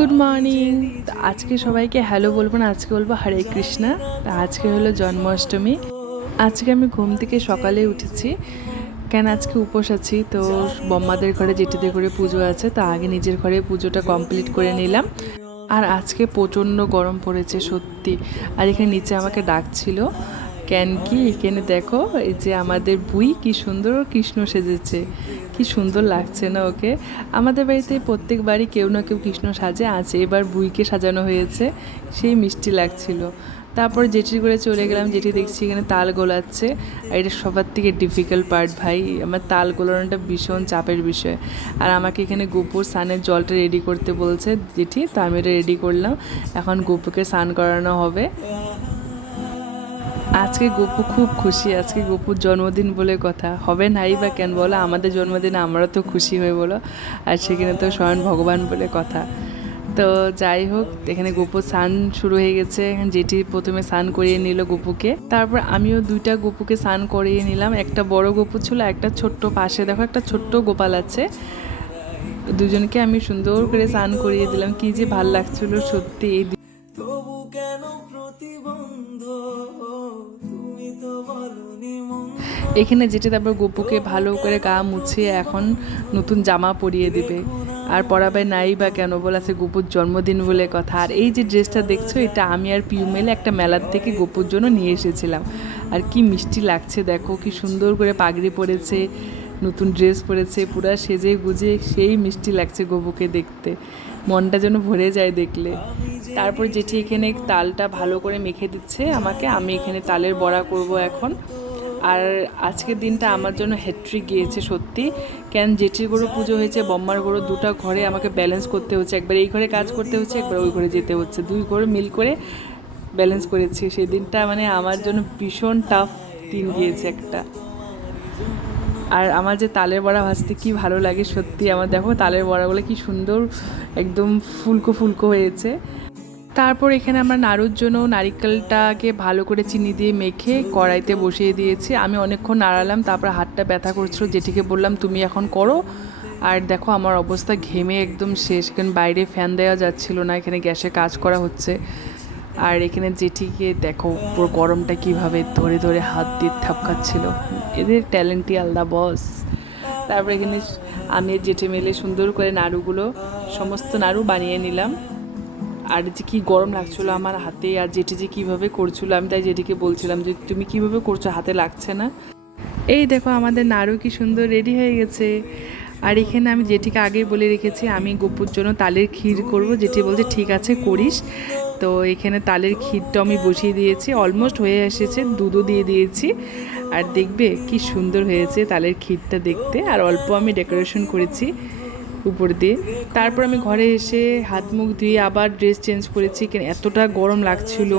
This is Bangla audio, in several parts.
Good morning. তো আজকে সবাইকে হ্যালো বলবো না, আজকে বলবো হরে কৃষ্ণা। আজকে হলো জন্মাষ্টমী। আজকে আমি ঘুম থেকে সকালে উঠেছি, কেন আজকে উপোস আছি। তো বম্মাদের ঘরে জেঠিদের ঘরে পুজো আছে, তা আগে নিজের ঘরে পুজোটা কমপ্লিট করে নিলাম। আর আজকে প্রচণ্ড গরম পড়েছে সত্যি। আর এখানে নিচে আমাকে ডাকছিল, কেন কি এখানে দেখো এই যে আমাদের বুই কি সুন্দর কৃষ্ণ সেজেছে, কি সুন্দর লাগছে না ওকে। আমাদের বাড়িতে প্রত্যেকবারই কেউ না কেউ কৃষ্ণ সাজে, আছে এবার বুইকে সাজানো হয়েছে, সেই মিষ্টি লাগছিল। তারপর জেঠির করে চলে গেলাম, জেঠি দেখছি এখানে তাল গোলাচ্ছে। আর এটা সবার থেকে ডিফিকাল্ট পার্ট ভাই, আমার তাল গোলানোটা ভীষণ চাপের বিষয়। আর আমাকে এখানে গোপুর স্নানের জলটা রেডি করতে বলছে জেঠি, তো আমি এটা রেডি করলাম। এখন গোপুকে স্নান করানো হবে। আজকে গপু খুব খুশি, আজকে গপুর জন্মদিন বলে কথা, হবে নাই বা কেন বলো, আমাদের জন্মদিনে আমরা তো খুশি হয়ে বলো, আর সেখানে তো স্বয়ং ভগবান বলে কথা। তো যাই হোক, এখানে গপুর স্নান শুরু হয়ে গেছে। যেটি প্রথমে স্নান করিয়ে নিল গপুকে, তারপর আমিও দুইটা গপুকে স্নান করিয়ে নিলাম। একটা বড় গপু ছিল, একটা ছোট্ট, পাশে দেখো একটা ছোট্ট গোপাল আছে। দুজনকে আমি সুন্দর করে স্নান করিয়ে দিলাম, কি যে ভাল লাগছিল সত্যি। এই এখানে যেটা তারপর গপুকে ভালো করে গা মুছিয়ে এখন নতুন জামা পরিয়ে দিবে। আর পরাবে নাই বা কেন বলেছে, গপুর জন্মদিন বলে কথা। আর এই যে ড্রেসটা দেখছো, এটা আমি আর পিউ মেলে একটা মেলার থেকে গপুর জন্য নিয়ে এসেছিলাম। আর কি মিষ্টি লাগছে দেখো, কি সুন্দর করে পাগড়ি পরেছে, নতুন ড্রেস পরেছে, পুরা সেজে গুজে সেই মিষ্টি লাগছে গপুকে দেখতে, মনটা যেন ভরে যায় দেখলে। তারপর যেটি এখানে তালটা ভালো করে মেখে দিচ্ছে আমাকে, আমি এখানে তালের বড়া করব এখন। আর আজকের দিনটা আমার জন্য হ্যাট্রিক গিয়েছে সত্যি। কেন জেঠির গরু পুজো হয়েছে, বম্মার গরু, দুটা ঘরে আমাকে ব্যালেন্স করতে হচ্ছে। একবার এই ঘরে কাজ করতে হচ্ছে, একবার ওই ঘরে যেতে হচ্ছে, দুই ঘরে মিল করে ব্যালেন্স করেছি। সেই দিনটা মানে আমার জন্য ভীষণ টাফ দিন গিয়েছে একটা। আর আমার যে তালের বড়া ভাজতে কি ভালো লাগে সত্যি, আমার দেখো তালের বড়াগুলো কি সুন্দর একদম ফুলকো ফুলকো হয়েছে। তারপর এখানে আমরা নাড়ুর জন্য নারিকেলটাকে ভালো করে চিনি দিয়ে মেখে কড়াইতে বসিয়ে দিয়েছি। আমি অনেকক্ষণ নাড়ালাম, তারপর হাতটা ব্যথা করছিল, জেঠিকে বললাম তুমি এখন করো। আর দেখো আমার অবস্থা ঘেমে একদম শেষ, কারণ বাইরে ফ্যান দেওয়া যাচ্ছিল না, এখানে গ্যাসে কাজ করা হচ্ছে। আর এখানে জেঠিকে দেখো পুরো গরমটা কিভাবে ধরে ধরে হাত দিয়ে থাপকাচ্ছিল, এদের ট্যালেন্টই আলাদা বস। তারপর এখানে আমি জেঠে মেলে সুন্দর করে নাড়ুগুলো সমস্ত নাড়ু বানিয়ে নিলাম। আর যে কী গরম লাগছিলো আমার হাতে, আর জেঠি যে কীভাবে করছিলো, আমি তাই জেঠিকে বলছিলাম যে তুমি কীভাবে করছো, হাতে লাগছে না। এই দেখো আমাদের নাড়ু কি সুন্দর রেডি হয়ে গেছে। আর এখানে আমি জেঠিকে আগেই বলে রেখেছি আমি গপুর জন্য তালের ক্ষীর করব, জেঠি বলছে ঠিক আছে করিস। তো এখানে তালের ক্ষীরটা আমি বসিয়ে দিয়েছি, অলমোস্ট হয়ে এসেছে, দুধও দিয়ে দিয়েছি। আর দেখবে কি সুন্দর হয়েছে তালের ক্ষীরটা দেখতে। আর অল্প আমি ডেকোরেশন করেছি উপর দিয়ে। তারপর আমি ঘরে এসে হাত মুখ ধুয়ে আবার ড্রেস চেঞ্জ করেছি, কেন এতটা গরম লাগছিল।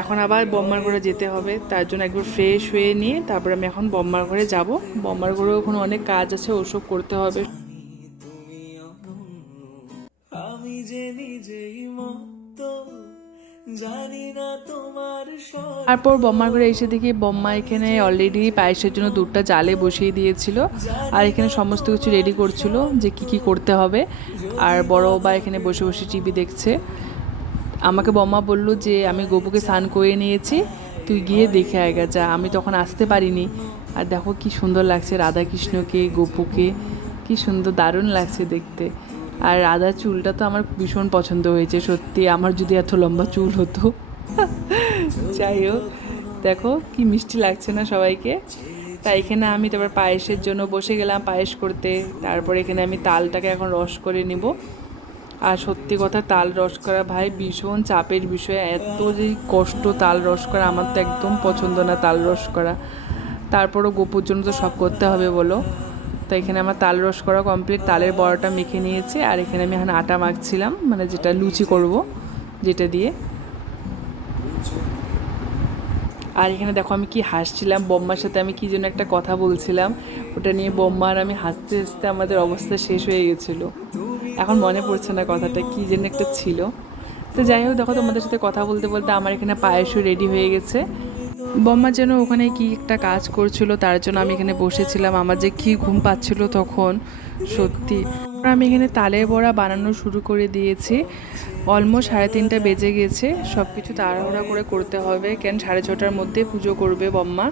এখন আবার বম্মার ঘরে যেতে হবে, তার জন্য একবার ফ্রেশ হয়ে নিয়ে তারপর আমি এখন বম্মার ঘরে যাব। বম্মার ঘরে ওখানে অনেক কাজ আছে, ওসব করতে হবে। আমি যে নিজেই মত জানি না তোমার। তারপর বম্মার ঘরে এসে দেখি বম্মা এখানে অলরেডি পায়েসের জন্য দুধটা জালে বসিয়ে দিয়েছিল, আর এখানে সমস্ত কিছু রেডি করছিল যে কি কি করতে হবে। আর বড় বা এখানে বসে বসে টিভি দেখছে। আমাকে বম্মা বলল যে আমি গপুকে স্নান করে নিয়েছি, তুই গিয়ে দেখে আয়গা যা। আমি তখন আসতে পারিনি। আর দেখো কি সুন্দর লাগছে রাধাকৃষ্ণকে, গপুকে, কি সুন্দর দারুণ লাগছে দেখতে। আর রাধার চুলটা তো আমার ভীষণ পছন্দ হয়েছে সত্যি, আমার যদি এত লম্বা চুল হতো। যাই হোক, দেখো কি মিষ্টি লাগছে না সবাইকে। তাই এখানে আমি তারপর পায়েসের জন্য বসে গেলাম পায়েস করতে। তারপর এখানে আমি তালটাকে এখন রস করে নিব। আর সত্যি কথা, তাল রস করা ভাই ভীষণ চাপের বিষয়, এত যে কষ্ট তাল রস করা, আমার তো একদম পছন্দ না তাল রস করা। তারপরও গপুর জন্য তো সব করতে হবে বলো। তো এখানে আমার তাল রস করা কমপ্লিট, তালের বড়াটা মেখে নিয়েছি। আর এখানে আমি এখন আটা মাখছিলাম, মানে যেটা লুচি করব, যেটা দিয়ে। আর এখানে দেখো আমি কি হাসছিলাম, বম্মার সাথে আমি কি যেন একটা কথা বলছিলাম, ওটা নিয়ে বম্মা আর আমি হাসতে হাসতে আমাদের অবস্থা শেষ হয়ে গেছিলো। এখন মনে পড়ছে না কথাটা কী যেন একটা ছিল। তো যাই হোক, দেখো তোমাদের সাথে কথা বলতে বলতে আমার এখানে পায়েসও রেডি হয়ে গেছে। বম্মার যেন ওখানে কি একটা কাজ করছিল, তার জন্য আমি এখানে বসেছিলাম। আমার যে কি ঘুম পাচ্ছিল তখন সত্যি। আমি এখানে তালের বড়া বানানো শুরু করে দিয়েছি। অলমোস্ট 3:30 বেজে গেছে। সব কিছু তাড়াহুড়া করে করতে হবে, কেন 6:30টার মধ্যে পুজো করবে বম্মা।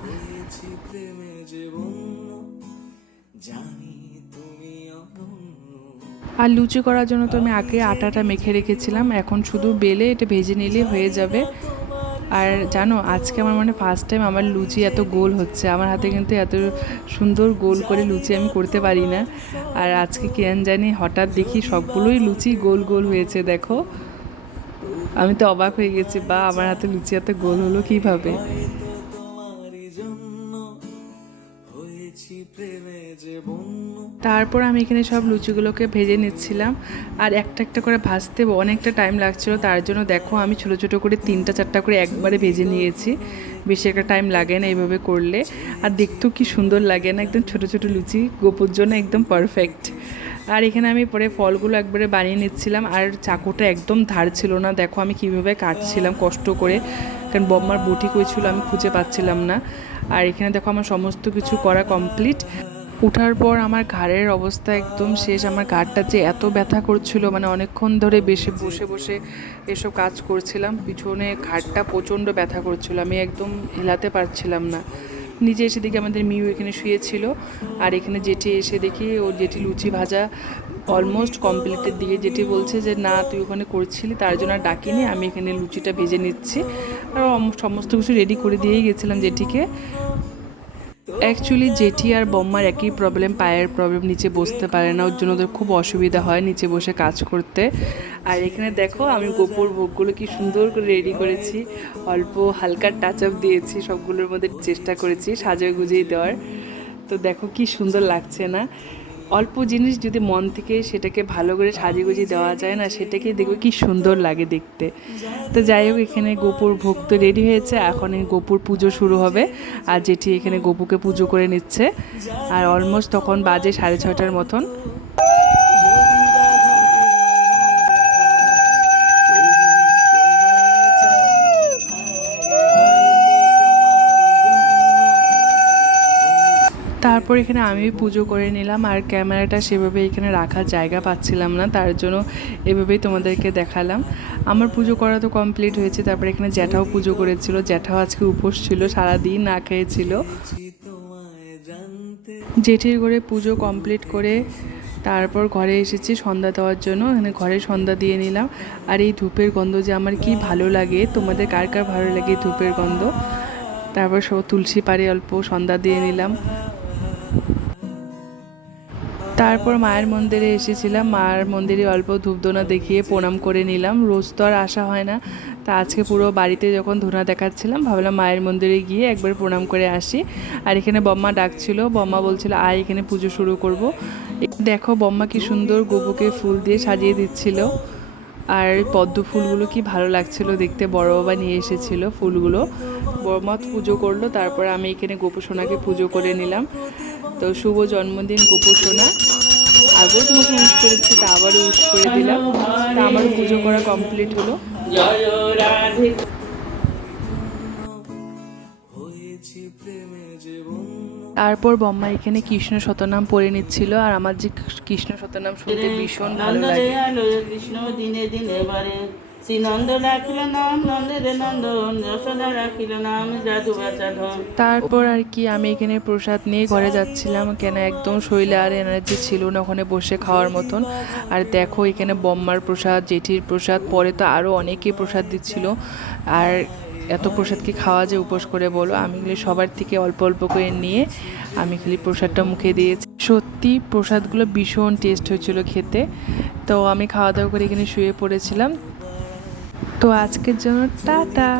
আর লুচি করার জন্য তো আমি আগে আটাটা মেখে রেখেছিলাম, এখন শুধু বেলে এটা ভেজে নিলেই হয়ে যাবে। আর জানো, আজকে আমার মানে ফার্স্ট টাইম আমার লুচি এত গোল হচ্ছে। আমার হাতে কিন্তু এত সুন্দর গোল করে লুচি আমি করতে পারি না। আর আজকে কেন জানি হঠাৎ দেখি সবগুলোই লুচি গোল গোল হয়েছে। দেখো, আমি তো অবাক হয়ে গেছি, বা আমার হাতে লুচি এত গোল হলো কীভাবে। তারপর আমি এখানে সব লুচিগুলোকে ভেজে নিচ্ছিলাম। আর একটা একটা করে ভাজতে অনেকটা টাইম লাগছিল, তার জন্য দেখো আমি ছোটো ছোটো করে 3-4টা করে একবারে ভেজে নিয়েছি। বেশি একটা টাইম লাগে না এইভাবে করলে। আর দেখতেও কি সুন্দর লাগে না, একদম ছোটো ছোটো লুচি গোপুর জন্য একদম পারফেক্ট। আর এখানে আমি পরে ফলগুলো একবারে বানিয়ে নিচ্ছিলাম। আর চাকুটা একদম ধার ছিল না, দেখো আমি কীভাবে কাটছিলাম কষ্ট করে, কারণ বম্মার বটি করেছিল আমি খুঁজে পাচ্ছিলাম না। আর এখানে দেখো আমার সমস্ত কিছু করা কমপ্লিট। ওঠার পর আমার ঘাড়ের অবস্থা একদম শেষ। আমার ঘাড়টা যে এত ব্যথা করছিল, মানে অনেকক্ষণ ধরে বসে বসে এসব কাজ করছিলাম, পিছনে ঘাড়টা প্রচণ্ড ব্যথা করছিল, আমি একদম হিলাতে পারছিলাম না। নিজে এসে দেখি আমাদের মিউ এখানে শুয়েছিল। আর এখানে জেঠি এসে দেখি ওর জেঠি লুচি ভাজা অলমোস্ট কমপ্লিটের দিকে। জেঠি বলছে যে না, তুই ওখানে করছিলি তার জন্য আর ডাকিনি, আমি এখানে লুচিটা ভেজে নিচ্ছি। আর সমস্ত কিছু রেডি করে দিয়েই গেছিলাম জেঠিকে। অ্যাকচুয়ালি জেঠি আর বম্মার একই প্রবলেম, পায়ের প্রবলেম, নিচে বসতে পারে না, ওর জন্য ওদের খুব অসুবিধা হয় নিচে বসে কাজ করতে। আর এখানে দেখো আমি গোপুর ভোগগুলো কি সুন্দর করে রেডি করেছি, অল্প হালকা টাচ আপ দিয়েছি, সবগুলোর মধ্যে চেষ্টা করেছি সাজিয়ে গুজিয়ে দেওয়ার। তো দেখো কি সুন্দর লাগছে না? অল্প জিনিস যদি মন থেকে সেটাকে ভালো করে সাজিয়ে গুজিয়ে দেওয়া যায় না, সেটাকেই দেখবে কি সুন্দর লাগে দেখতে। তো যাই হোক, এখানে গোপুর ভোগ তো রেডি হয়েছে, এখন এই গোপুর পুজো শুরু হবে। আর যেটি এখানে গোপুকে পুজো করে নিচ্ছে। আর অলমোস্ট তখন বাজে 6:30টার মতন। তারপর এখানে আমি পুজো করে নিলাম। আর ক্যামেরাটা সেভাবে এখানে রাখার জায়গা পাচ্ছিলাম না, তার জন্য এভাবেই তোমাদেরকে দেখালাম। আমার পুজো করা তো কমপ্লিট হয়েছে। তারপর এখানে জ্যাঠাও পুজো করেছিল, জ্যাঠাও আজকে উপোস ছিল, সারাদিন না খেয়েছিল। জেঠির ঘরে পুজো কমপ্লিট করে তারপর ঘরে এসেছি সন্ধ্যা দেওয়ার জন্য। এখানে ঘরে সন্ধ্যা দিয়ে নিলাম। আর এই ধূপের গন্ধ যে আমার কি ভালো লাগে, তোমাদের কার কার ভালো লাগে এই ধূপের গন্ধ। তারপর সব তুলসী পাড়ে অল্প সন্ধ্যা দিয়ে নিলাম। তারপর মায়ের মন্দিরে এসেছিলাম, মায়ের মন্দিরে অল্প ধূপধুনা দেখিয়ে প্রণাম করে নিলাম। রোজ তো আর আসা হয় না, তা আজকে পুরো বাড়িতে যখন ধুনা দেখাচ্ছিলাম ভাবলাম মায়ের মন্দিরে গিয়ে একবার প্রণাম করে আসি। আর এখানে বম্মা ডাকছিল, বম্মা বলছিল আয় এখানে পুজো শুরু করব। দেখো বম্মা কি সুন্দর গোপুকে ফুল দিয়ে সাজিয়ে দিচ্ছিল। আর পদ্ম ফুলগুলো কি ভালো লাগছিল দেখতে, বড় বাবা নিয়ে এসেছিল ফুলগুলো। বম্মা পুজো করলো, তারপর আমি এখানে গোপু সোনাকে পুজো করে নিলাম। তো শুভ জন্মদিন গোপু সোনা। আগেও তোমাকে উইশ করেছি, তা আবারও উইশ করে দিলাম। তা আমারও পুজো করা কমপ্লিট হলো। তারপর বম্মা এখানে কৃষ্ণ শতনাম পড়ে নিচ্ছিল। আর আমার যে কৃষ্ণ শতনাম শুনতে ভীষণ ভালো লাগে। কৃষ্ণ দিনে দিনে বারে শ্রীনন্দ রাখিল নাম নন্দের নন্দন, যশোদা রাখিল নাম জাদু বাঁচা ধন। তারপর আর কি আমি এখানে প্রসাদ নিয়ে ঘরে যাচ্ছিলাম, কেন একদম শরীরে আর এনার্জি ছিল না ওখানে বসে খাওয়ার মতন। আর দেখো এখানে বম্মার প্রসাদ, জেঠির প্রসাদ, পরে তো আরও অনেকেই প্রসাদ দিচ্ছিল। আর এত প্রসাদ কি খাওয়া যায় উপোস করে বলো? আমি সবার থেকে অল্প অল্প করে নিয়ে আমি খালি প্রসাদটা মুখে দিয়েছি। সত্যি প্রসাদগুলো ভীষণ টেস্ট হয়েছিল খেতে। তো আমি খাওয়া দাওয়া করে এখানে শুয়ে পড়েছিলাম। তো আজকের জন্য টাটা।